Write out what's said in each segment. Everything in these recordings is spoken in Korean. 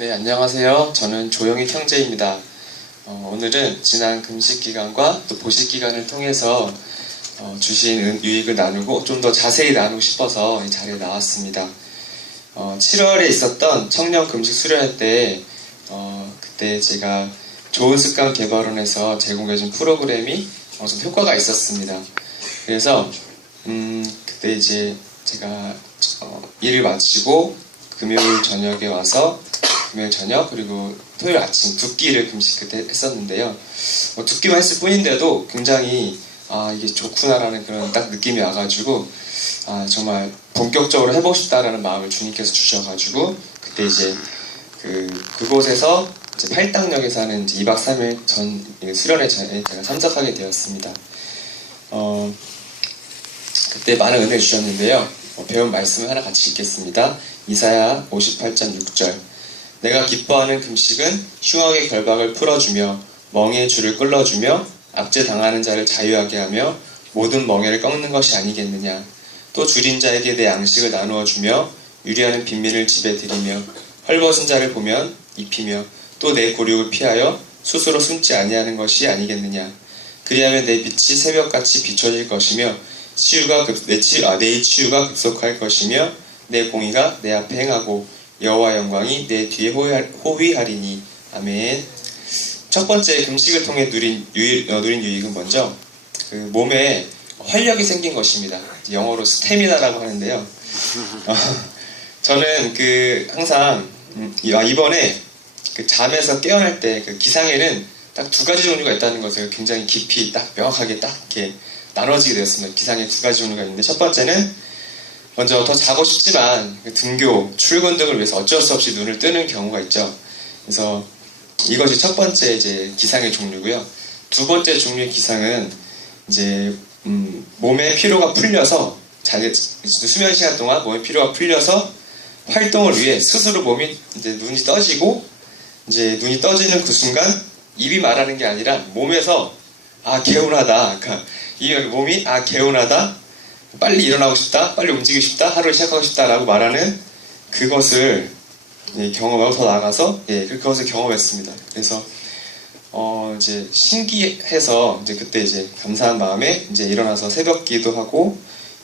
네, 안녕하세요. 저는 조영익 형제입니다. 오늘은 지난 금식기간과 또 보식기간을 통해서 주신 유익을 나누고 좀 더 자세히 나누고 싶어서 이 자리에 나왔습니다. 7월에 있었던 청년 금식 수련회 때 그때 제가 좋은 습관 개발원에서 제공해준 프로그램이 좀 효과가 있었습니다. 그래서 그때 이제 제가 일을 마치고 금요일 저녁에 와서 금요일 저녁 그리고 토요일 아침 두 끼를 금식 그때 했었는데요. 두 끼만 했을 뿐인데도 굉장히 이게 좋구나라는 그런 딱 느낌이 와가지고 정말 본격적으로 해보고 싶다라는 마음을 주님께서 주셔가지고 그때 이제 그곳에서 이제 팔당역에서 하는 이제 2박 3일 전 수련회 전에 제가 참석하게 되었습니다. 그때 많은 은혜 주셨는데요. 배운 말씀을 하나 같이 읽겠습니다. 이사야 58.6절 내가 기뻐하는 금식은 흉악의 결박을 풀어주며 멍에의 줄을 끌어주며 압제당하는 자를 자유하게 하며 모든 멍에를 꺾는 것이 아니겠느냐. 또 줄인 자에게 내 양식을 나누어 주며 유리하는 빈민을 집에 들이며 헐벗은 자를 보면 입히며 또 내 곤욕을 피하여 스스로 숨지 아니하는 것이 아니겠느냐. 그리하면 내 빛이 새벽같이 비춰질 것이며 내 치유가 급속할 것이며 내 공의가 내 앞에 행하고 여호와 영광이 내 뒤에 호위하리니. 아멘. 첫 번째 금식을 통해 누린 유익은 먼저 몸에 활력이 생긴 것입니다. 영어로 스태미나라고 하는데요. 저는 항상 이번에 잠에서 깨어날 때 기상에는 딱 두 가지 종류가 있다는 것을 굉장히 깊이 딱 명확하게 딱 이렇게 나눠지게 되었습니다. 기상에 두 가지 종류가 있는데 첫 번째는 먼저 더 자고 싶지만 등교, 출근 등을 위해서 어쩔 수 없이 눈을 뜨는 경우가 있죠. 그래서 이것이 첫 번째 이제 기상의 종류고요. 두 번째 종류의 기상은 이제 몸의 피로가 풀려서 수면 시간 동안 몸의 피로가 풀려서 활동을 위해 스스로 눈이 떠지고 이제 눈이 떠지는 그 순간 입이 말하는 게 아니라 몸에서 개운하다. 그러니까 이 몸이 개운하다. 빨리 일어나고 싶다, 빨리 움직이고 싶다, 하루를 시작하고 싶다라고 말하는 그것을 경험하고 더 나아가서 그것을 경험했습니다. 그래서 이제 신기해서 이제 그때 이제 감사한 마음에 이제 일어나서 새벽 기도하고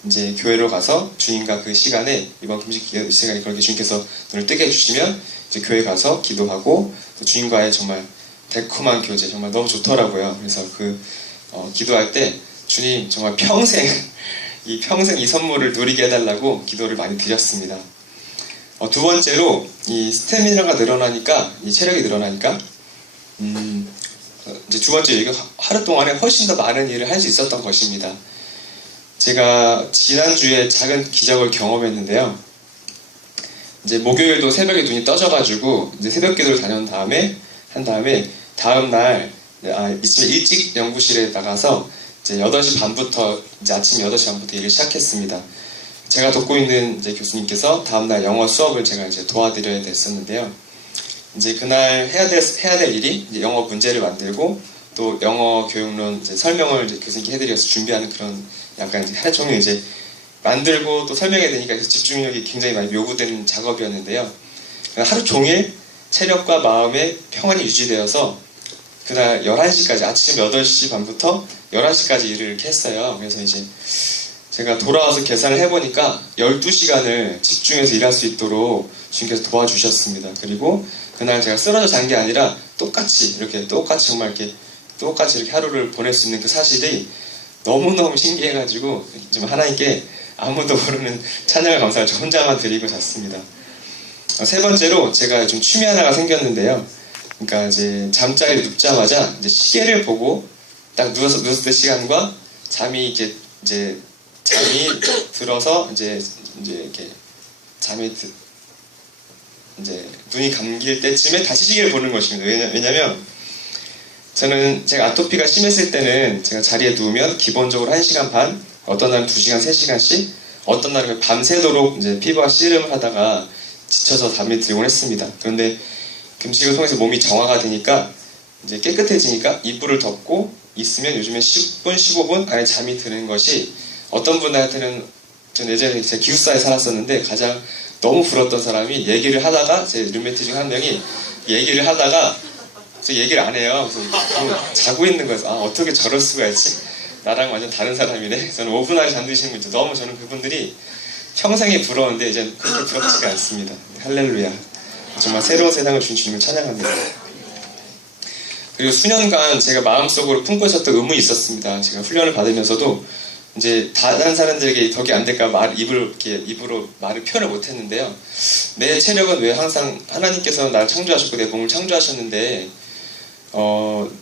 이제 교회로 가서 주님과 그 시간에 이번 금식 시간에 그렇게 주님께서 눈을 뜨게 해주시면 이제 교회 가서 기도하고 또 주님과의 정말 달콤한 교제 정말 너무 좋더라고요. 그래서 기도할 때 주님 정말 평생 이 선물을 누리게 해달라고 기도를 많이 드렸습니다. 두 번째로 이 스태미나가 늘어나니까 이 체력이 늘어나니까 이제 두 번째 얘기가 하루 동안에 훨씬 더 많은 일을 할 수 있었던 것입니다. 제가 지난주에 작은 기적을 경험했는데요. 이제 목요일도 새벽에 눈이 떠져가지고 이제 새벽 기도를 한 다음에 다음날 이쯤에 일찍 연구실에 나가서 이제 8시 반부터 이제 아침 8시 반부터 일을 시작했습니다. 제가 돕고 있는 이제 교수님께서 다음날 영어 수업을 제가 이제 도와드려야 됐었는데요. 이제 그날 해야 될 일이 이제 영어 문제를 만들고 또 영어 교육론 이제 설명을 이제 교수님께 해드려서 준비하는 그런 약간 이제 하루 종일 이제 만들고 또 설명해야 되니까 그래서 집중력이 굉장히 많이 요구되는 작업이었는데요. 하루 종일 체력과 마음의 평안이 유지되어서 그날 11시까지 아침 8시 반부터 11시까지 일을 이렇게 했어요. 그래서 이제 제가 돌아와서 계산을 해보니까 12시간을 집중해서 일할 수 있도록 주님께서 도와주셨습니다. 그리고 그날 제가 쓰러져 잔 게 아니라 똑같이 이렇게 하루를 보낼 수 있는 그 사실이 너무너무 신기해가지고 좀 하나님께 아무도 모르는 찬양을 감사를 저 혼자만 드리고 잤습니다. 세 번째로 제가 좀 취미 하나가 생겼는데요. 그러니까 이제 잠자리에 눕자마자 이제 시계를 보고 딱 누웠을 때 시간과 잠이 들어서 이제 이렇게 이제 눈이 감길 때쯤에 다시 시계를 보는 것입니다. 왜냐면 제가 아토피가 심했을 때는 제가 자리에 누우면 기본적으로 1시간 반, 어떤 날은 2시간, 3시간씩, 어떤 날은 밤새도록 이제 피부와 씨름을 하다가 지쳐서 잠이 들곤 했습니다. 그런데 금식을 통해서 몸이 정화가 되니까 이제 깨끗해지니까 이불을 덮고 있으면 요즘에 10분, 15분 안에 잠이 드는 것이 어떤 분한테는 전 예전에 기숙사에 살았었는데 가장 너무 부러웠던 사람이 얘기를 하다가 제 룸메이트 중 한 명이 얘기를 하다가 저 얘기를 안 해요. 그래서 자고 있는 거예요. 아 어떻게 저럴 수가 있지? 나랑 완전 다른 사람이네. 저는 5분 안에 잠드시는 분 있죠. 너무 저는 그분들이 평생에 부러운데 이제 그렇게 부럽지가 않습니다. 할렐루야. 정말 새로운 세상을 주신 주님을 찬양합니다. 그리고 수년간 제가 마음속으로 품고 있었던 의문이 있었습니다. 제가 훈련을 받으면서도 이제 다른 사람들에게 덕이 안 될까 입으로 말을 표현을 못했는데요. 내 체력은 왜 항상 하나님께서 나를 창조하셨고 내 몸을 창조하셨는데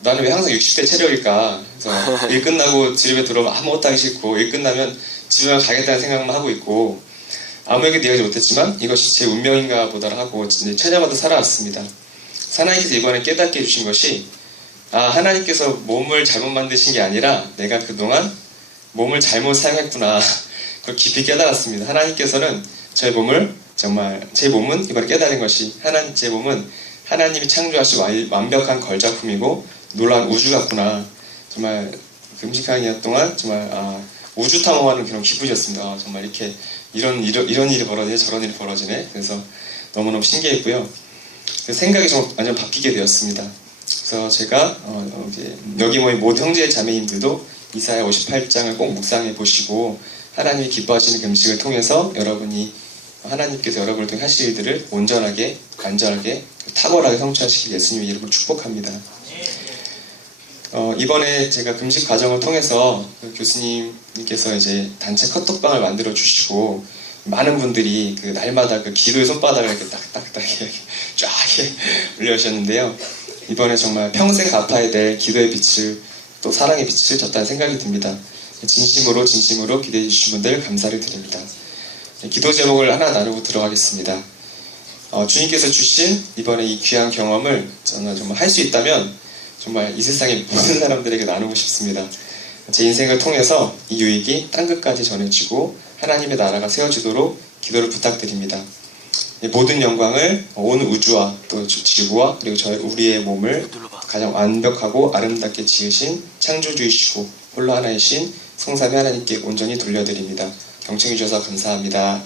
나는 왜 항상 60대 체력일까? 그래서 일 끝나고 집에 들어오면 아무것도 하기 싫고 일 끝나면 집에 가겠다는 생각만 하고 있고 아무에게도 이해하지 못했지만 이것이 제 운명인가 보다 하고 찾아마다 살아왔습니다. 하나님께서 이번에 깨닫게 해주신 것이 하나님께서 몸을 잘못 만드신 게 아니라 내가 그동안 몸을 잘못 사용했구나. 그걸 깊이 깨달았습니다. 하나님께서는 제 몸은 이번에 깨달은 것이 제 몸은 하나님이 창조하신 완벽한 걸작품이고 놀라운 우주 같구나. 정말 금식하는 2년 동안 정말 우주 탐험하는 그런 기분이었습니다. 정말 이렇게 이런 일이 벌어지네 저런 일이 벌어지네. 그래서 너무너무 신기했고요. 생각이 좀 완전 바뀌게 되었습니다. 그래서 제가 여기 모인 모든 형제 자매님들도 이사야 58장을 꼭 묵상해 보시고 하나님이 기뻐하시는 금식을 통해서 여러분이 하나님께서 여러분을 통해 하실 일들을 온전하게 완전하게 탁월하게 성취하시길 예수님의 이름으로 축복합니다. 이번에 제가 금식 과정을 통해서 교수님께서 이제 단체 카톡방을 만들어 주시고 많은 분들이 그 날마다 그 기도의 손바닥을 이렇게 딱딱딱 쫙 올려주셨는데요. 이번에 정말 평생 갚아야 될 기도의 빛을 또 사랑의 빛을 졌다는 생각이 듭니다. 진심으로 기도해 주신 분들 감사를 드립니다. 기도 제목을 하나 나누고 들어가겠습니다. 주님께서 주신 이번에 이 귀한 경험을 저는 정말 할 수 있다면 정말 이 세상의 모든 사람들에게 나누고 싶습니다. 제 인생을 통해서 이 유익이 땅끝까지 전해지고 하나님의 나라가 세워지도록 기도를 부탁드립니다. 모든 영광을 온 우주와 또 지구와 그리고 우리의 몸을 가장 완벽하고 아름답게 지으신 창조주이시고 홀로 하나이신 성삼위 하나님께 온전히 돌려드립니다. 경청해 주셔서 감사합니다.